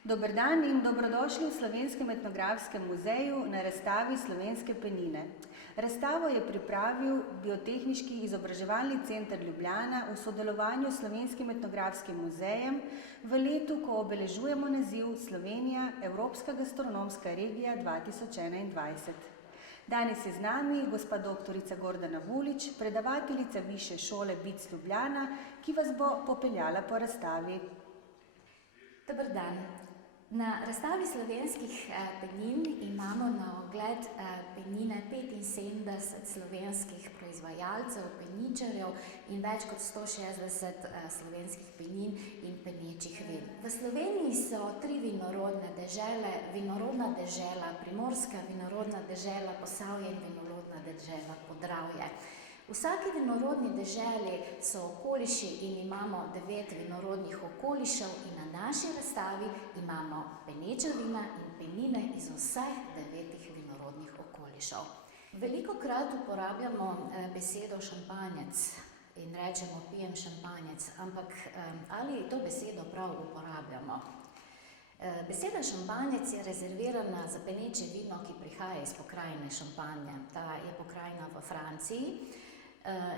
Dober dan in dobrodošli v Slovenskem etnografskem muzeju na razstavi Slovenske penine. Razstavo je pripravil Biotehniški izobraževalni center Ljubljana v sodelovanju s Slovenskim etnografskim muzejem v letu, ko obeležujemo naziv Slovenija Evropska gastronomska regija 2021. Danes je z nami gospa doktorica Gordana Vulič, predavateljica Višje šole BIC Ljubljana, ki vas bo popeljala po razstavi. Dober dan. Na razstavi slovenskih penin imamo na ogled penine 75 slovenskih proizvajalcev, peničarjev in več kot 160 slovenskih penin in penečih vin. V Sloveniji so 3 vinorodne dežele, vinorodna dežela Primorska, vinorodna dežela Posavje in vinorodna dežela Podravje. V vsaki vinorodni deželi so okoliši in imamo 9 vinorodnih okolišev in na naši razstavi imamo peneča vina in penine iz vseh 9 vinorodnih okolišev. Velikokrat uporabljamo besedo šampanjec in rečemo pijem šampanjec, ampak ali to besedo prav uporabljamo? Beseda šampanjec je rezervirana za peneče vino, ki prihaja iz pokrajine Šampanje. Ta je pokrajina v Franciji.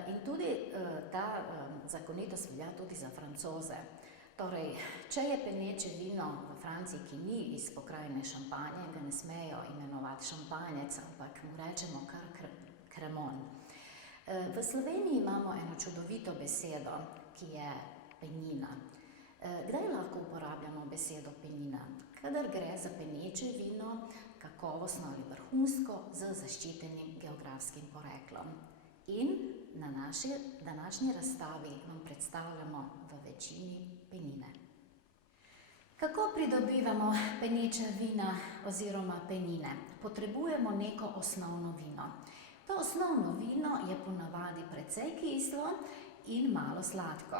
In tudi ta zakonitost velja tudi za Francoze. Torej, če je peneče vino v Franciji, ki ni iz pokrajine Šampanje, ga ne smejo imenovati šampanjec, ampak mu rečemo kar kremon. V Sloveniji imamo eno čudovito besedo, ki je penina. Kdaj lahko uporabljamo besedo penina? Kadar gre za peneče vino, kakovostno ali vrhunsko, z zaščitenim geografskim poreklom. In na naši današnji razstavi vam predstavljamo v večini penine. Kako pridobivamo peneča vina oziroma penine? Potrebujemo neko osnovno vino. To osnovno vino je ponavadi precej kislo in malo sladko.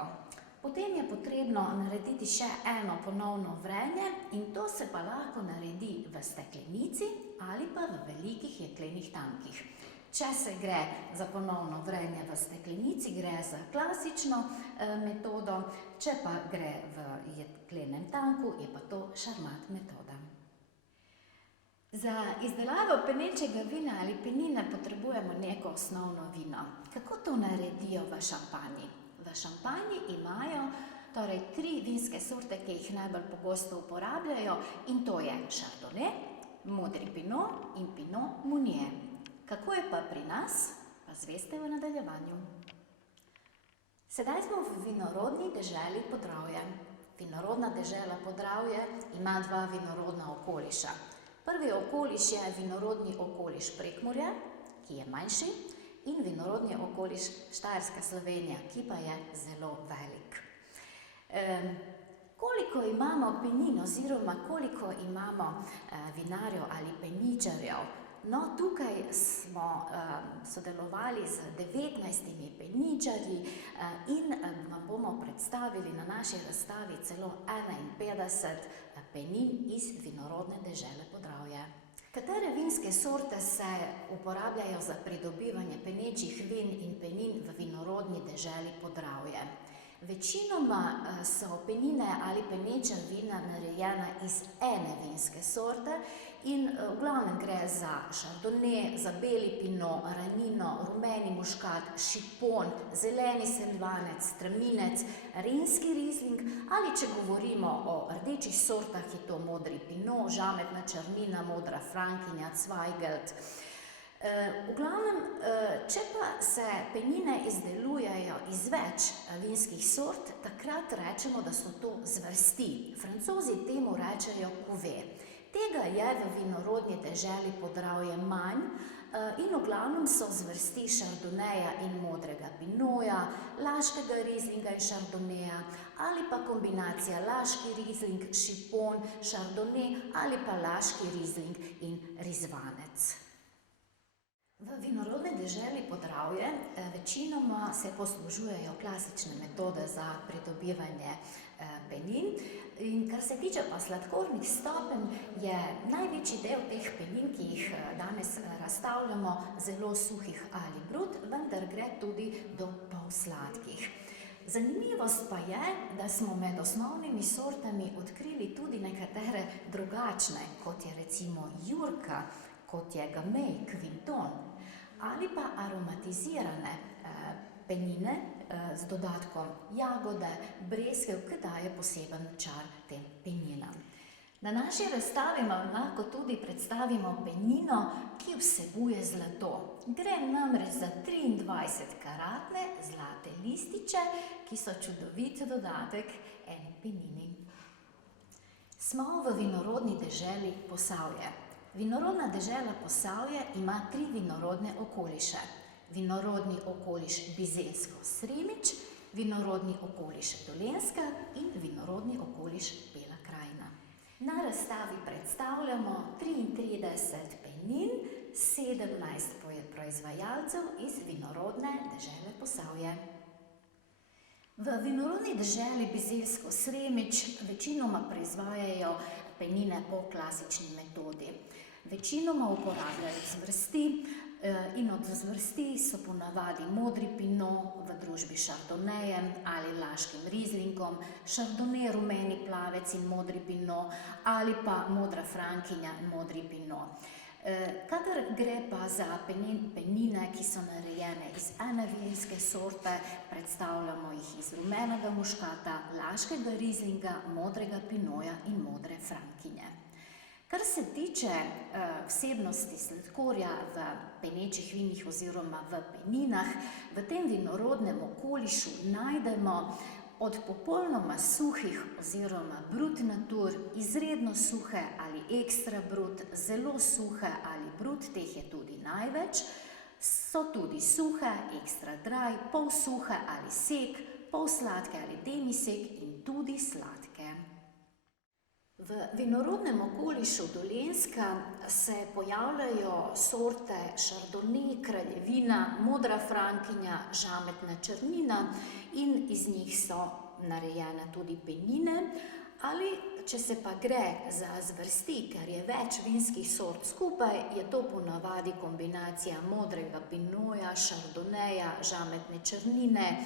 Potem je potrebno narediti še eno ponovno vrenje in to se pa lahko naredi v steklenici ali pa v velikih jeklenih tankih. Če se gre za ponovno vrenje v steklenici, gre za klasično metodo, če pa gre v jeklenem tanku, je pa to šarmat metoda. Za izdelavo penečega vina ali penine potrebujemo neko osnovno vino. Kako to naredijo v Šampanji? V Šampanji imajo torej 3 vinske sorte, ki jih najbolj pogosto uporabljajo, in to je Chardonnay, modri pinot in pinot meunier. Kako je pa pri nas, pa zveste v nadaljevanju. Sedaj smo v vinorodni deželi Podravje. Vinorodna dežela Podravje ima 2 vinorodna okoliša. Prvi okoliš je vinorodni okoliš Prekmurje, ki je manjši, in vinorodni okoliš Štajerska Slovenija, ki pa je zelo velik. Koliko imamo penin oziroma koliko imamo vinarjev ali peničarjev? No, tukaj smo sodelovali z 19 peničarji in vam bomo predstavili na naši razstavi celo 51 penin iz vinorodne dežele Podravje. Katere vinske sorte se uporabljajo za pridobivanje penečih vin in penin v vinorodni deželi Podravje? Večinoma so penine ali peneča vina narejena iz ene vinske sorte in v glavnem gre za Chardonnay, za beli pinot, ranino, rumeni muškat, šipon, zeleni selvanec, traminec, renski rizling ali če govorimo o rdečih sortah, je to modri pinot, žametna črnina, modra frankinja, Zweigelt. V glavnem, če pa se penine izdelujejo iz več vinskih sort, takrat rečemo, da so to zvrsti. Francozi temu rečejo cuvée. Tega je v vinorodni deželi Podravje manj in v glavnem so zvrsti Chardonnaya in modrega pinoja, laškega rizlinga in Chardonnaya ali pa kombinacija laški rizling, šipon, Chardonnay ali pa laški rizling in rizvanec. V vinorodni deželi Podravje večinoma se poslužujejo klasične metode za pridobivanje penin. In kar se tiče pa sladkornih stopenj, je največji del teh penin, ki jih danes razstavljamo, zelo suhih ali brut, vendar gre tudi do polsladkih. Zanimivost pa je, da smo med osnovnimi sortami odkrili tudi nekatere drugačne, kot je recimo Jurka, kot je Gamay, Quinton, ali pa aromatizirane penine z dodatkom jagode, breskev, ki daje poseben čar tem peninam. Na naši razstavi vam lahko tudi predstavimo penino, ki vsebuje zlato. Gre namreč za 23-karatne zlate lističe, ki so čudovit dodatek eni penini. Smo v vinorodni deželi Posavje. Vinorodna dežela Posavje ima 3 vinorodne okoliše. Vinorodni okoliš Bizeljsko-Sremič, vinorodni okoliš Dolenjska in vinorodni okoliš Bela krajina. Na razstavi predstavljamo 33 penin, 17 proizvajalcev iz vinorodne dežele Posavje. V vinorodni deželi Bizeljsko-Sremič večinoma proizvajajo penine po klasični metodi. Večinoma uporabljajo zvrsti in od zvrsti so ponavadi modri pinot v družbi šardonejem ali laškim rizlingom, šardonej, rumeni plavec in modri pinot ali pa modra frankinja in modri pinot. Kadar gre pa za penine, ki so narejene iz ene vinske sorte, predstavljamo jih iz rumenega muškata, laškega rizlinga, modrega pinoja in modre frankinje. Kar se tiče vsebnosti sladkorja v penečih vinih oziroma v peninah, v tem vinorodnem okolišu najdemo od popolnoma suhih oziroma brut natur, izredno suhe ali ekstra brut, zelo suhe ali brut, teh je tudi največ, so tudi suhe, ekstra dry, pol suhe ali sek, pol sladke ali demisek in tudi sladke. V vinorodnem okolišu Dolenjska se pojavljajo sorte šardonej, kraljevina, modra frankinja, žametna črnina in iz njih so narejene tudi penine. Ali če se pa gre za zvrsti, ker je več vinskih sort skupaj, je to ponavadi kombinacija modrega pinoja, šardoneja, žametne črnine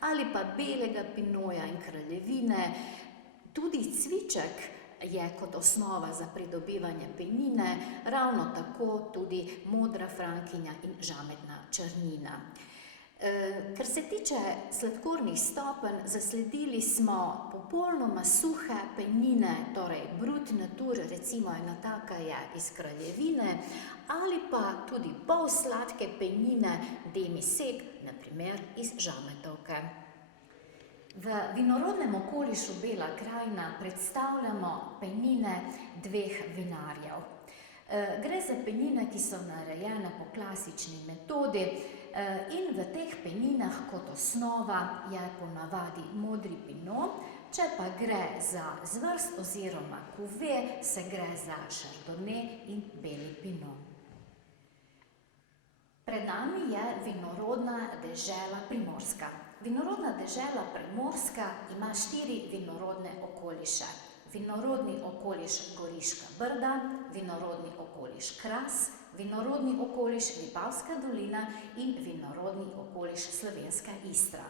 ali pa belega pinoja in kraljevine. Tudi cviček je kot osnova za pridobivanje penine, ravno tako tudi modra frankinja in žametna črnina. Kar se tiče sladkornih stopenj, zasledili smo popolnoma suhe penine, torej brut natur, recimo ena taka je iz kraljevine, ali pa tudi pol sladke penine, demisek, na primer iz žametovke. V vinorodnem okolišu Bela krajina predstavljamo penine 2 vinarjev. Gre za penine, ki so narejene po klasični metodi in v teh peninah kot osnova je ponavadi modri pinot, če pa gre za zvrst oziroma kuve, se gre za šardonej in beli pinot. Pred nami je vinorodna dežela Primorska. Vinorodna dežela Primorska ima 4 vinorodne okoliše. Vinorodni okoliš Goriška Brda, vinorodni okoliš Kras, vinorodni okoliš Vipavska dolina in vinorodni okoliš Slovenska Istra.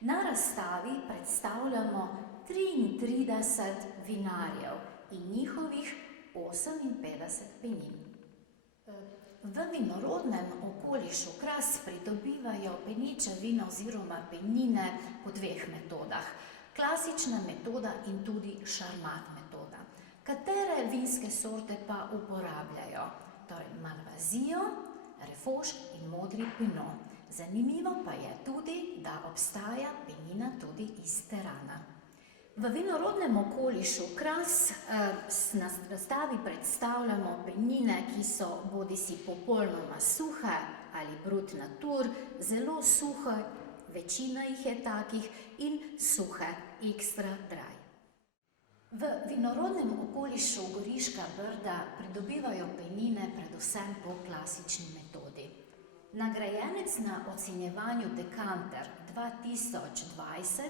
Na razstavi predstavljamo 33 vinarjev in njihovih 58 penin. V vinorodnem okolišu Kras pridobivajo peneče vina oziroma penine po 2 metodah. Klasična metoda in tudi šarmat metoda. Katere vinske sorte pa uporabljajo? Torej malvazijo, refoš in modri pinot. Zanimivo pa je tudi, da obstaja penina tudi iz terana. V vinorodnem okolišu Kras na razstavi predstavljamo penine, ki so bodisi popolnoma suhe ali brut natur, zelo suhe, večina jih je takih, in suhe, ekstra dry. V vinorodnem okolišu Goriška Brda pridobivajo penine predvsem po klasični metodi. Nagrajenec na ocenjevanju Dekanter 2020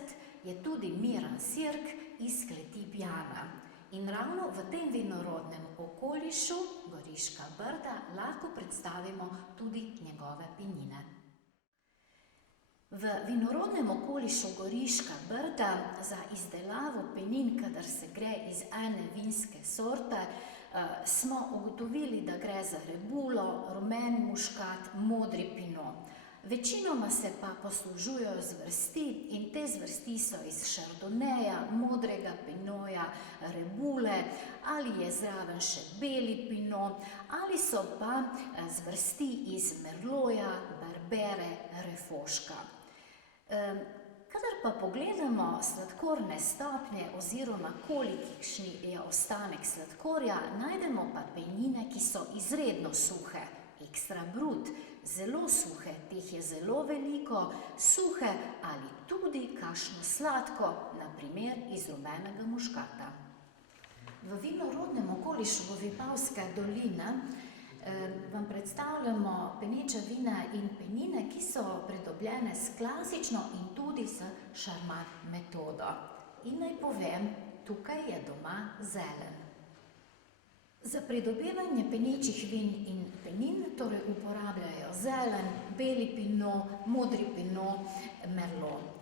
je tudi Miran Sirk iz kleti Bjana. In ravno v tem vinorodnem okolišu Goriška Brda lahko predstavimo tudi njegove penine. V vinorodnem okolišu Goriška Brda za izdelavo penin, kadar se gre iz ene vinske sorte, smo ugotovili, da gre za rebulo, rumen muškat, modri pinot. Večinoma se pa poslužujejo zvrsti in te zvrsti so iz šardoneja, modrega pinoja, rebule ali je zraven še beli pinot ali so pa zvrsti iz merloja, barbere, refoška. Kadar pa pogledamo sladkorne stopnje oziroma kolikšni je ostanek sladkorja, najdemo pa penine, ki so izredno suhe, ekstra brut, zelo suhe, teh je zelo veliko, suhe ali tudi kakšno sladko, na primer iz rumenega muškata. V vinorodnem okolišu Vipavske doline vam predstavljamo peneča vina in penine, ki so pridobljene s klasično in tudi s šarmat metodo. In naj povem, tukaj je doma zelen. Za pridobivanje penečih vin in penin torej uporabljajo zelen, beli pinot, modri pinot, merlot.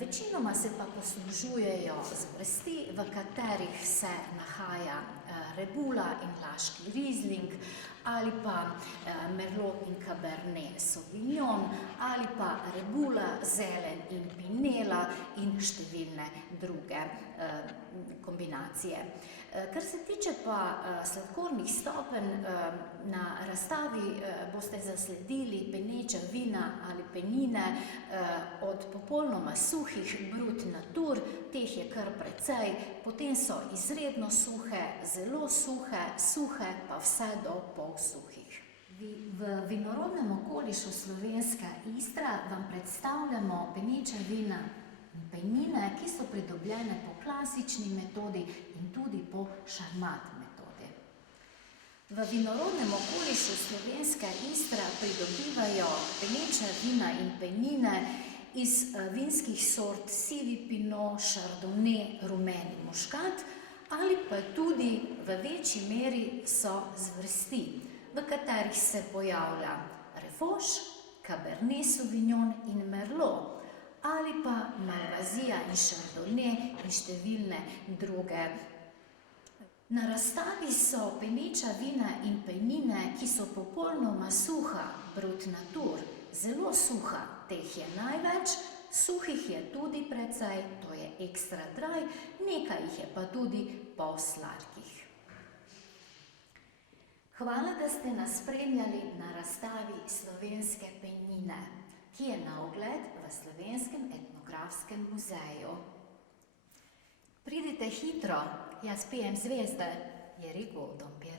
Večinoma se pa poslužujejo zvrsti, v katerih se nahaja rebula in laški rizling, ali pa merlot in cabernet sauvignon, ali pa rebula, zelen in pinela in številne druge kombinacije. Kar se tiče pa sladkornih stopenj, na razstavi boste zasledili peneča vina ali penine od popolnoma suhih brut natur, teh je kar precej, potem so izredno suhe, zelo suhe, suhe pa vse do polsuhih. V vinorodnem okolišu Slovenska Istra vam predstavljamo peneča vina in penine, ki so pridobljene po klasični metodi in tudi po šarmat metodi. V vinorodnem okolišu Slovenska Istra pridobivajo peneča vina in penine iz vinskih sort sivi pinot, šardone, rumeni muškat ali pa tudi v večji meri so zvrsti, v katerih se pojavlja refoš, cabernet sauvignon in merlot, ali pa malvazija in šardone in številne druge. Na razstavi so peneča vina in penine, ki so popolnoma suha, brut natur, zelo suha, teh je največ, suhih je tudi precej, to je ekstra dry, nekaj jih je pa tudi po sladkih. Hvala, da ste nas spremljali na razstavi Slovenske penine, ki je na ogled v Slovenskem etnografskem muzeju. Pridite hitro, jaz pijem zvezde, je rekel Dom Pjer.